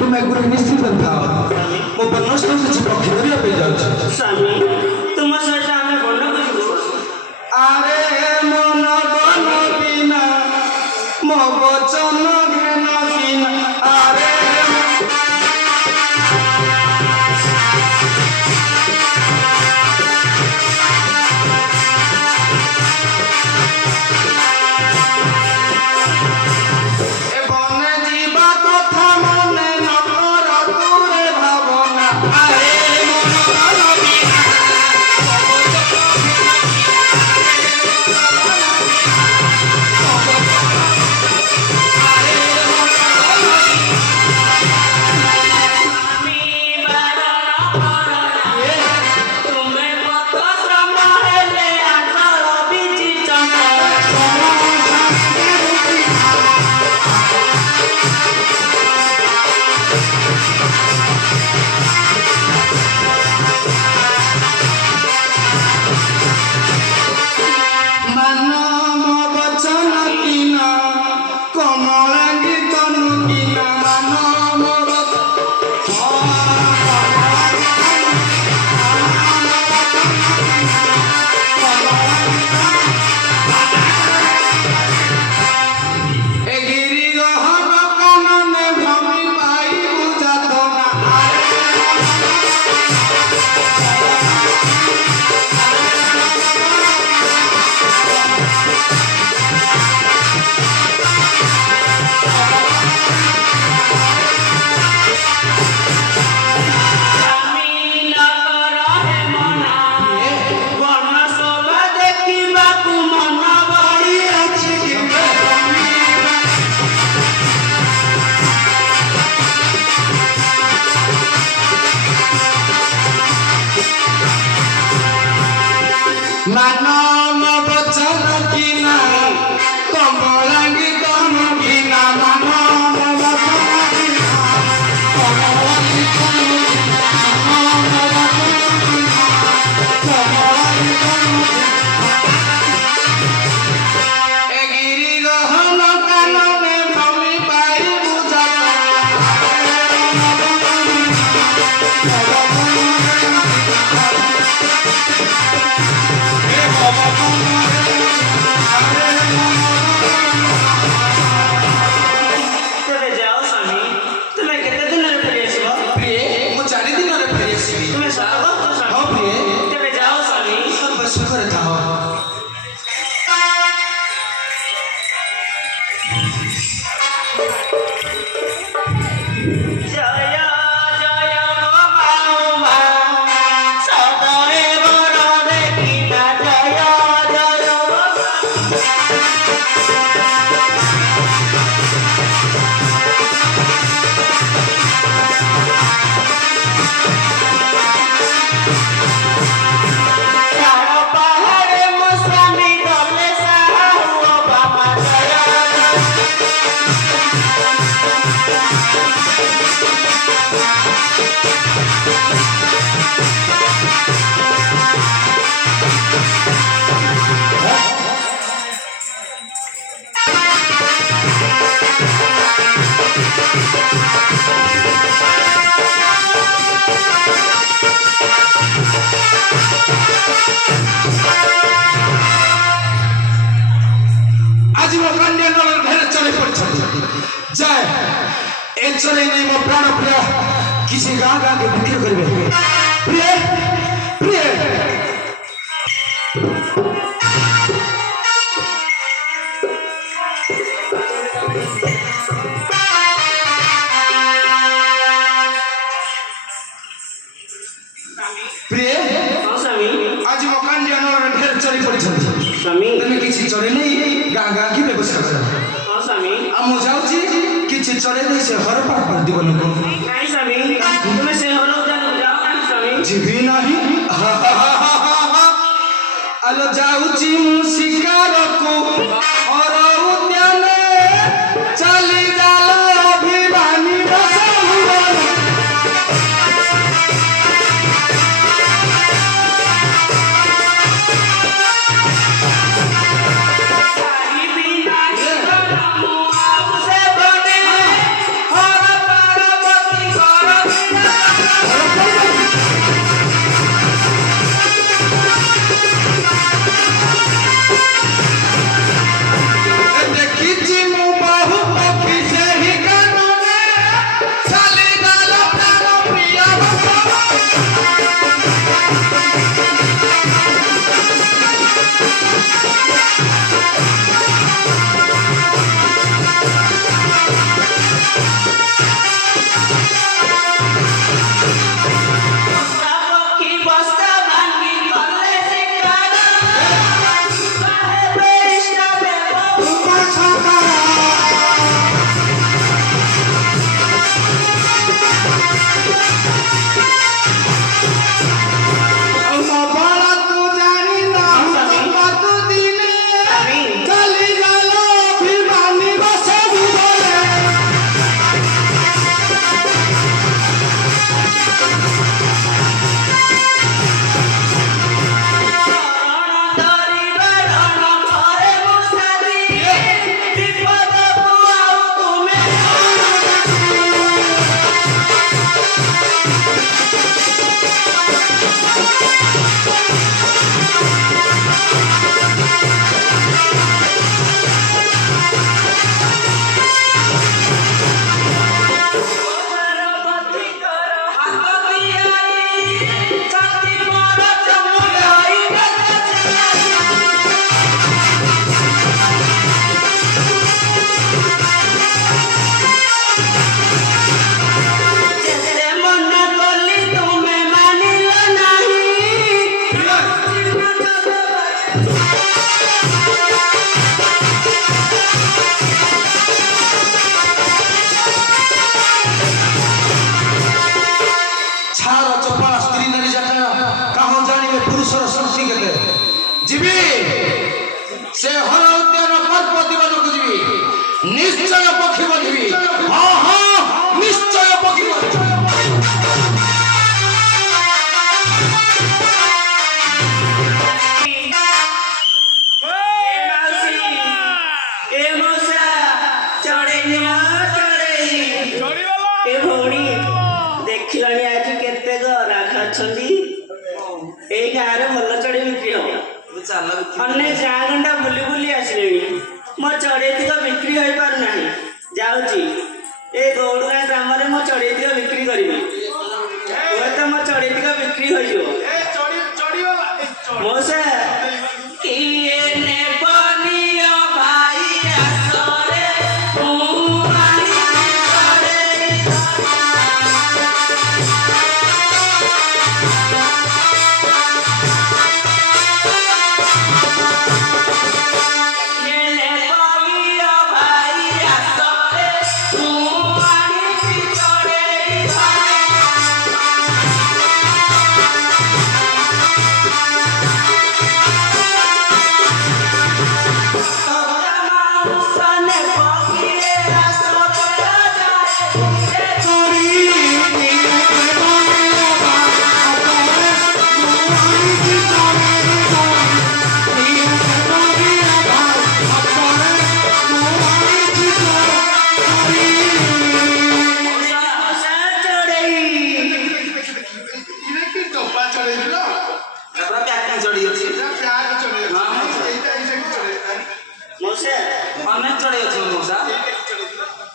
तुम्हें गुरु निश्चित था वो बनोस तो सच पक्षियों पे जाओ स्वामी तुम सजा में बोलो कुछ अरे मन बन बिना मो वचन घन बिना अरे मानव वचन किना कमलांगी तन किना मानव वचन किना कमलांगी तन मानव वचन किना कमलांगी तन एगिरी गहन कानने भूमि पाई बुझा आज वो कन्या नल भेड़ चले पड़ जाए ଏ ଚରେଇ ନେଇ ମୋ ପ୍ରାଣ ପ୍ରିୟ କିଛି ଗାଁ ଗାଁକେ ବିକ୍ରି କରିବେ। ପ୍ରିୟ ପ୍ରିୟ ପ୍ରିୟ ହଁ ସ୍ୱାମୀ ଆଜି ମୋ କାଣ୍ଡିଆ ନଳରେ ଢେର ଚରି ପଡ଼ିଛନ୍ତି। ସ୍ୱାମୀ ତମେ କିଛି ଚରେଇ ନେଇ ଗାଁ ଗାଁ କି ବ୍ୟବସ୍ଥା କର। ହଁ ସ୍ୱାମୀ ଆଉ ମୁଁ ଯାଉଛି କିଛି ଚରେଇ ଦେଇ ସେ ହର ପାର କରିଦିବ ଲୋକ। ନାଇଁ ସ୍ୱାମୀ ତୁମେ ସେ ହର ଉଦ୍ୟାନକୁ ଯାଅ ନାହିଁ ସ୍ୱାମୀ। ଯିବି ନାହିଁ ଆଲୋ ଯାଉଛି ମୁଁ ଶିକାରକୁ ହର ଉଦ୍ୟାନ ଚାଲି ଚାଲ ଅଭିମାନୀ ଦେଖିଛି ମୁଁ ବହୁ ପକ୍ଷୀ ସେହି କାନୁନେ ଚାଲି ଚାଲ ପ୍ରାଣ ପ୍ରିୟ ଛାର ଚପଳା ସ୍ତ୍ରୀ ନାରୀ ଯାକ କାହଁ ଜାଣିବେ ପୁରୁଷର ଶକ୍ତି କେତେ। ଯିବି ସେ ହର ଉଦ୍ୟାନ ପର୍ବ ଦିବସକୁ ଯିବି ନିଶ୍ଚୟ ପକ୍ଷୀ ବଧିବି। ହଁ ହଁ ନିଶ୍ଚୟ ପକ୍ଷୀ ବଧିବି। ଦେଖିଲାଣି ଆଜି କେତେ ଗ୍ରାହକ ଅଛନ୍ତି। ଏଇ ଗାଁରେ ଭଲ ଚଢ଼େଇ ବିକ୍ରି ହବ। ଅନେକ ଗାଁ ଗଣ୍ଡା ବୁଲି ବୁଲି ଆସିଲେଣି। ମୋ ଚଢ଼େଇ ତିକ ବିକ୍ରି ହୋଇପାରୁନାହିଁ। ଯାଉଛି ଏ ଗୌଡ଼ଗାଁ ଗ୍ରାମରେ ମୋ ଚଢ଼େଇ ତିକ ବିକ୍ରି କରିବି। ହୁଏତ ମୋ ଚଢ଼େଇ ତିକ ବିକ୍ରି ହୋଇଯିବ। ମଉସା କିଏ ନେବ ନିଅ ଭାଇ ଆସରେ ମୁଁ ଆଣିବି ଚଢ଼େଇ। ଅନେକ ଚଢ଼େଇ ଅଛି ମଉସା।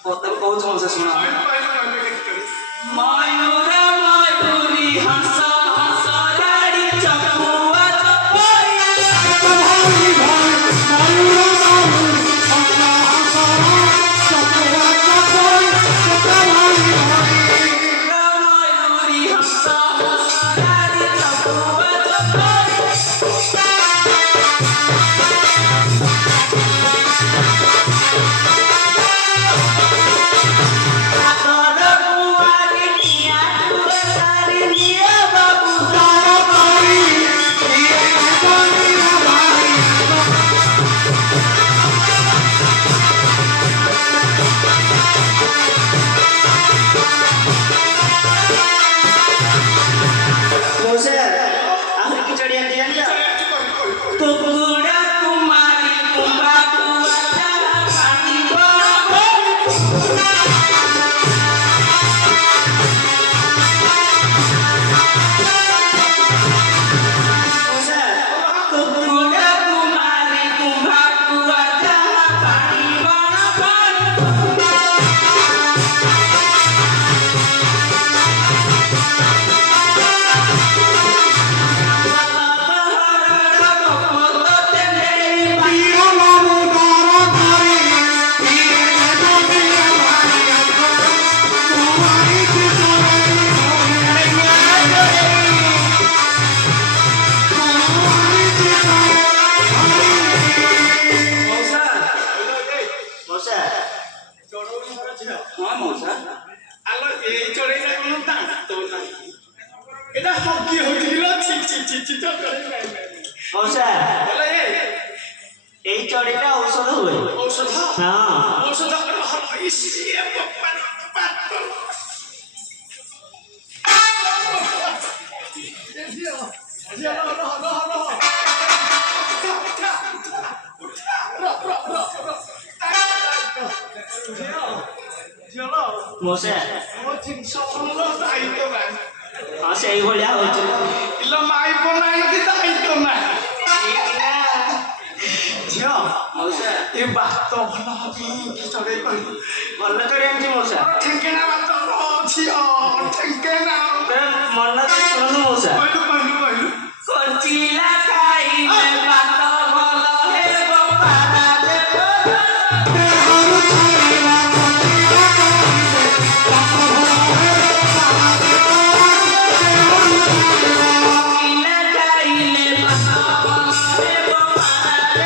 କହୁଛୁ ମଉସା ଶୁଣ ময়ূর ময়ূরী হংস হংস গাড়ি চকুয়া চপয়া ময়ূরী হংস হংস গাড়ি চকুয়া চপয়া আতর কুয়ারি টিয়া কুয়ারি নিয়া বাবু তার বাড়ি মৌসা আহুরি কি চড়িয়া দিয়া কুকুড়া কুমারী কুম্ভা কুয়া পানি বড় কুকুড়া কুমারী কুম্ভা কুয়া পানি বড় মৌসা হ্যাঁ মৌসা আলো এই চড়ে যায় কোনো দাঁত নাই এটা হকি হইছিল ছি তো করে নাই মৌসা বলে এই চড়িটা ঔষধ হুয়ে ঔষধ হ্যাঁ ঔষধ করে হলো ইসিয়ে পাত ମଉସା ମୋ ଜିନିଷ ଭଲ ଦାୟିତ୍ୱ ନାହିଁ ହଁ ସେଇଭଳିଆ ହଉଛି ଇଲୋ ମାଇପ ନାହିଁ କି ଦାୟିତ୍ୱ ନାହିଁ ଝିଅ ମଉସା ଏ ବାତ ଭଲ ହବ କି ଚଢେଇ କହିଲୁ ଭଲ ଚଢି ଆଣିଛି ମଉସା ଠେଙ୍କେଣା ବାତ ଝିଅ ଠେଙ୍କେଣା ମନ ଦେଇ ଶୁଣନ୍ତୁ ମଉସା କହିଲୁ କହିଲୁ କହିଲୁ କଞ୍ଚିଲା ଖାଇଲେ ଭାତ ଭଲ ହେବ ପାରା କଞ୍ଚିଲା ଖାଇଲେ ଭାତ ଭଲ ହେବ ପାରା